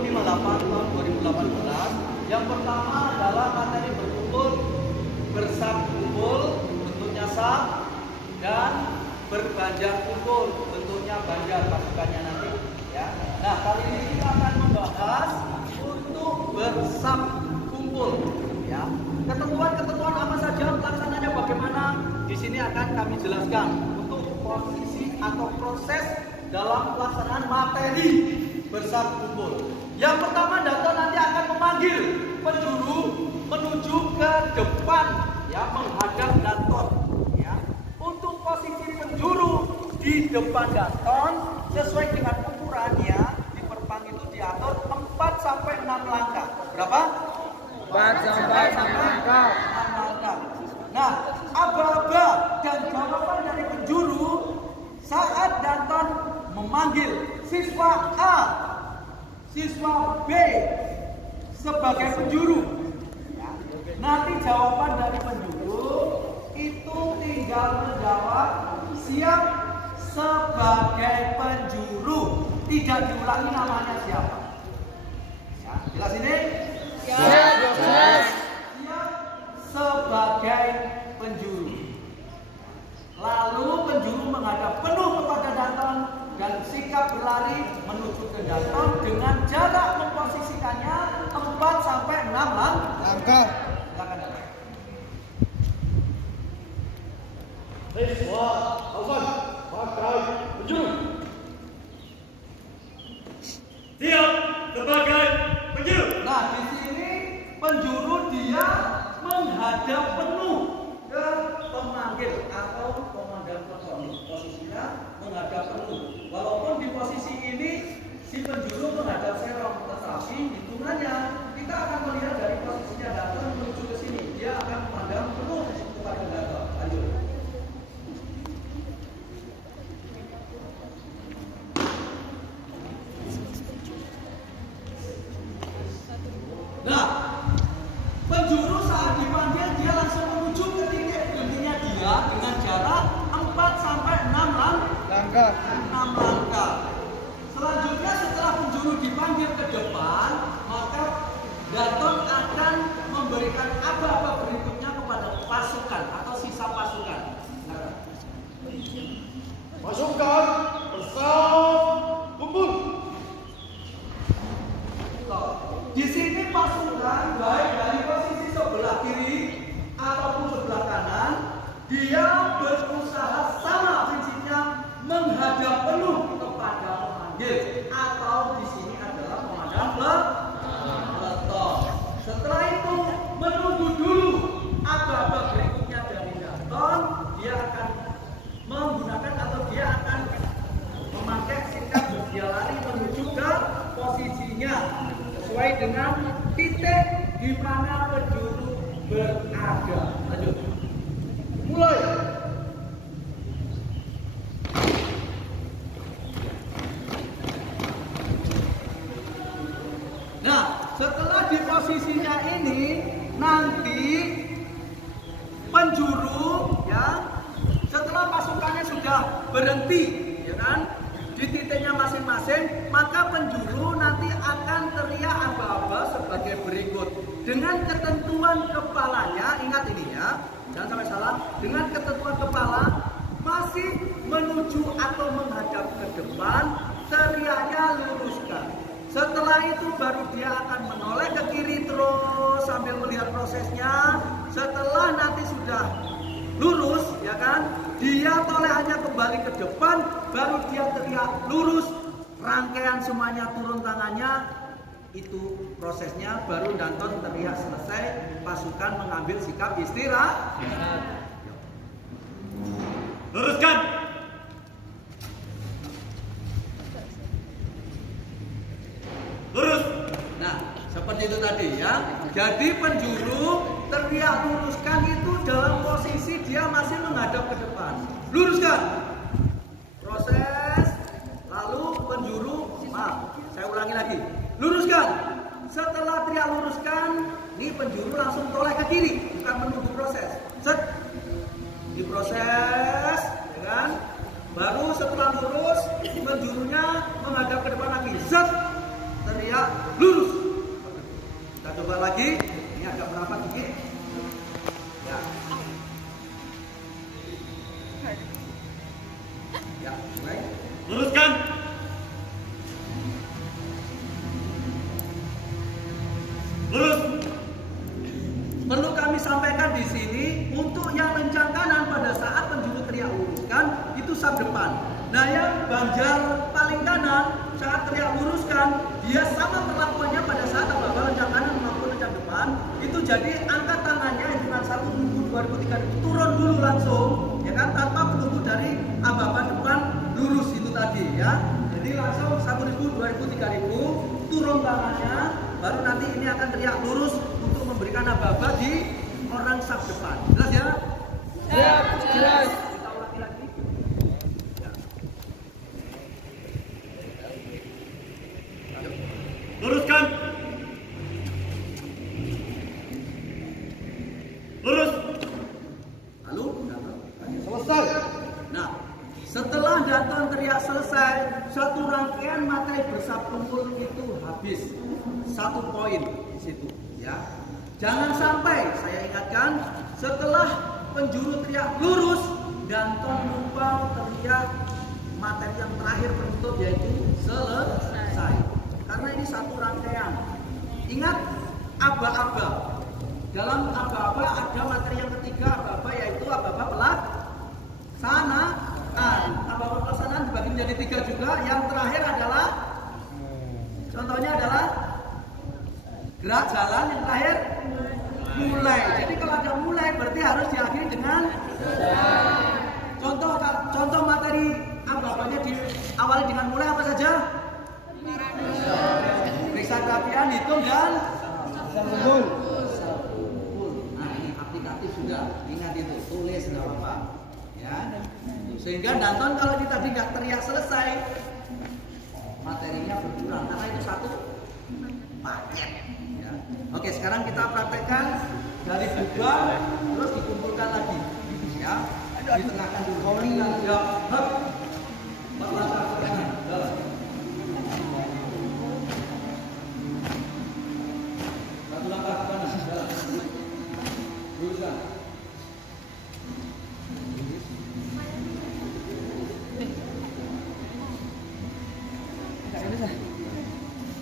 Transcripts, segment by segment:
58 tahun 2018. Yang pertama adalah materi berkumpul, bersab kumpul, bentuknya sab, dan berbanjar kumpul, bentuknya banjar pasukannya nanti. Ya. Nah, kali ini kita akan membahas untuk bersab kumpul. Ya. Ketentuan-ketentuan apa saja, pelaksananya bagaimana, di sini akan kami jelaskan untuk posisi atau proses dalam pelaksanaan materi bersab kumpul. Yang pertama, Danton nanti akan memanggil penjuru menuju ke depan, ya, menghadap Danton. Ya. Untuk posisi penjuru di depan Danton sesuai dengan ukurannya di perpang itu diatur 4 sampai 6 langkah. Berapa? 4 sampai 6 langkah. Nah, aba-aba dan jawaban dari penjuru saat Danton memanggil siswa A, siswa B sebagai penjuru. Nanti jawaban dari penjuru itu tinggal menjawab siap sebagai penjuru, tidak diulangi namanya siapa. Ya, jelas ini? Siap, jelas. Siap sebagai penjuru. Lalu penjuru menghadap penuh kepada Danton dan sikap berlari menuju ke Danton dengan jarak memposisikannya 4 sampai 6 langkah. Silakan Danton. Siswa, Alvan, pakai penjuru. Siap sebagai penjuru. Nah, di sini penjuru dia menghadap penuh ke pemanggil atau komandan personil. Posisinya menghadap penuh. Walaupun di posisi ini si penjuru menghadap serong, tetapi hitungannya kita akan melihat dari posisinya Danton menuju ke sini. Dia akan memandang penuh kepada Danton. Lanjut. Nah, penjuru saat dipanggil dia langsung menuju ke titik berhentinya dia dengan jarak 4 sampai 6 langkah. Selanjutnya setelah penjuru dipanggil ke depan, maka Danton akan memberikan aba-aba berikutnya kepada pasukan atau sisa pasukan. Pasukan bersab kumpul. Di sini pasukan baik dari posisi sebelah kiri ataupun sebelah kanan, dia berusaha sama prinsipnya menghadap penuh kepada pemanggil atau di sini adalah komandan peleton. Setelah itu menunggu dulu aba-aba berikutnya dari Danton, dia akan menggunakan atau dia akan memakai sikap berdia lari menuju ke posisinya sesuai dengan titik di mana penjuru berada. Lanjut. Mulai. Nah, setelah di posisinya ini nanti penjuru, ya, setelah pasukannya sudah berhenti, ya kan, di titiknya masing-masing, maka penjuru nanti akan teriak aba-aba sebagai berikut. Dengan ketentuan kepalanya, ingat ini ya, jangan sampai salah. Dengan ketentuan kepala masih menuju atau menghadap ke depan, teriaknya luruskan. Setelah itu baru dia akan menoleh ke kiri terus sambil melihat prosesnya. Setelah nanti sudah lurus, ya kan, dia tolehannya kembali ke depan, baru dia teriak lurus, rangkaian semuanya turun tangannya, itu prosesnya baru Danton teriak selesai, pasukan mengambil sikap istirahat. Luruskan. Lurus. Nah, seperti itu tadi ya. Jadi penjuru teriak luruskan itu dalam posisi dia masih menghadap ke depan. Luruskan. Proses. Lalu penjuru, maaf, saya ulangi lagi. Luruskan. Setelah teriak luruskan, ini penjuru langsung toleh ke kiri, bukan menunggu proses. Set. Diproses, ya kan? Baru setelah lurus, penjurunya menghadap ke depan lagi. Set. Teriak kami sampaikan di sini, untuk yang lencang kanan pada saat penjuru teriak luruskan itu saf depan. Nah, yang banjar paling kanan saat teriak luruskan, dia sama perlakuannya pada saat aba-aba lencang kanan maupun lencang depan. Itu jadi angkat tangannya hitungan 1, 2, 3 turun dulu langsung, ya kan, tanpa menunggu dari aba-aba depan lurus itu tadi ya. Jadi langsung 1.000, 2.000, 3.000 turun tangannya, baru nanti ini akan teriak lurus untuk memberikan aba-aba di orang saf depan. Jelas ya? Siap, jelas. Kita ulangi lagi. Ya. Luruskan. Lurus. Lalu Selesai. nah, setelah Danton teriak selesai, satu rangkaian materi bersaf kumpul itu habis. 1 poin di situ, ya. Jangan sampai, saya ingatkan, setelah penjuru teriak lurus, Danton lupa teriak materi yang terakhir penutup yaitu selesai. Karena ini satu rangkaian. Ingat, aba-aba. Dalam aba-aba ada materi yang ketiga, aba-aba yaitu aba-aba pelaksanaan. Aba-aba pelaksanaan dibagi menjadi 3 juga. Yang terakhir adalah, contohnya adalah gerak jalan, yang terakhir mulai. Jadi kalau ada mulai berarti harus diakhiri dengan contoh materi aba-abanya diawali dengan mulai apa saja? Periksa kerapian, hitung dan Kumpul. nah, ini aplikatif sudah, ingat itu, tulis nggak apa-apa ya. Sehingga Danton kalau kita tadi nggak teriak selesai, materinya berkurang karena itu satu paket ya. Oke, sekarang kita praktekkan dari bubar terus dikumpulkan lagi ya, ditengahkan dulu. Ya, hop. Langkah ke kanan, jalan. Satu langkah ke kanan, jalan. Luruskan.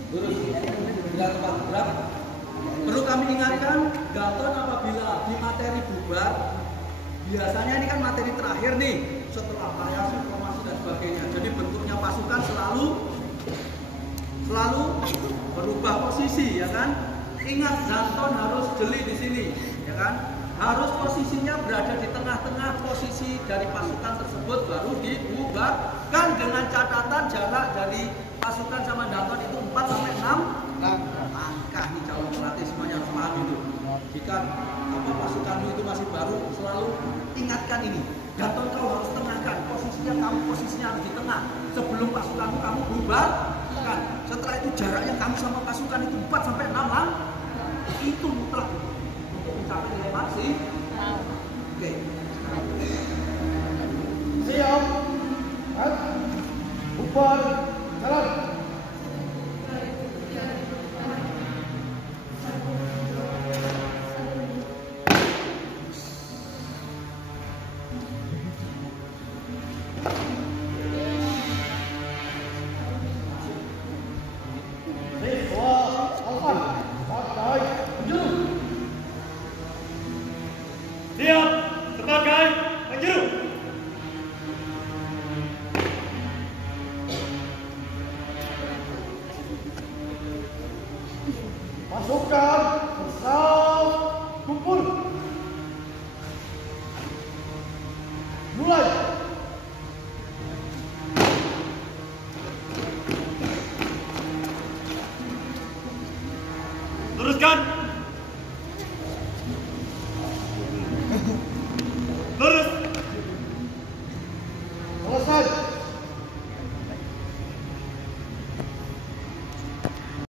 Lurus. Tidak tepat gerak. Perlu kami ingatkan, Danton apabila di materi bubar, biasanya ini kan materi terakhir nih, setelah variasi, formasi dan sebagainya. Jadi bentuknya pasukan selalu berubah posisi, ya kan? Ingat, Danton harus jeli di sini, ya kan? Harus posisinya berada di tengah-tengah posisi dari pasukan tersebut, baru dibubarkan dengan catatan jarak dari pasukan sama Danton itu 4 sampai 6 langkah. Nih calon pelatih semuanya harus paham itu. Jika pasukanmu itu masih baru, selalu ingatkan ini. Danton kau harus tengahkan posisinya harus di tengah. Sebelum pasukanmu kamu bubarkan. Setelah itu jaraknya kamu sama pasukan itu 4 sampai 6 langkah. Itu mutlak untuk mencapai nilai maksimal. Oke. Siap. Bubar. Jalan. Siap sebagai penjuru. Pasukan bersaf kumpul. Mulai. Luruskan.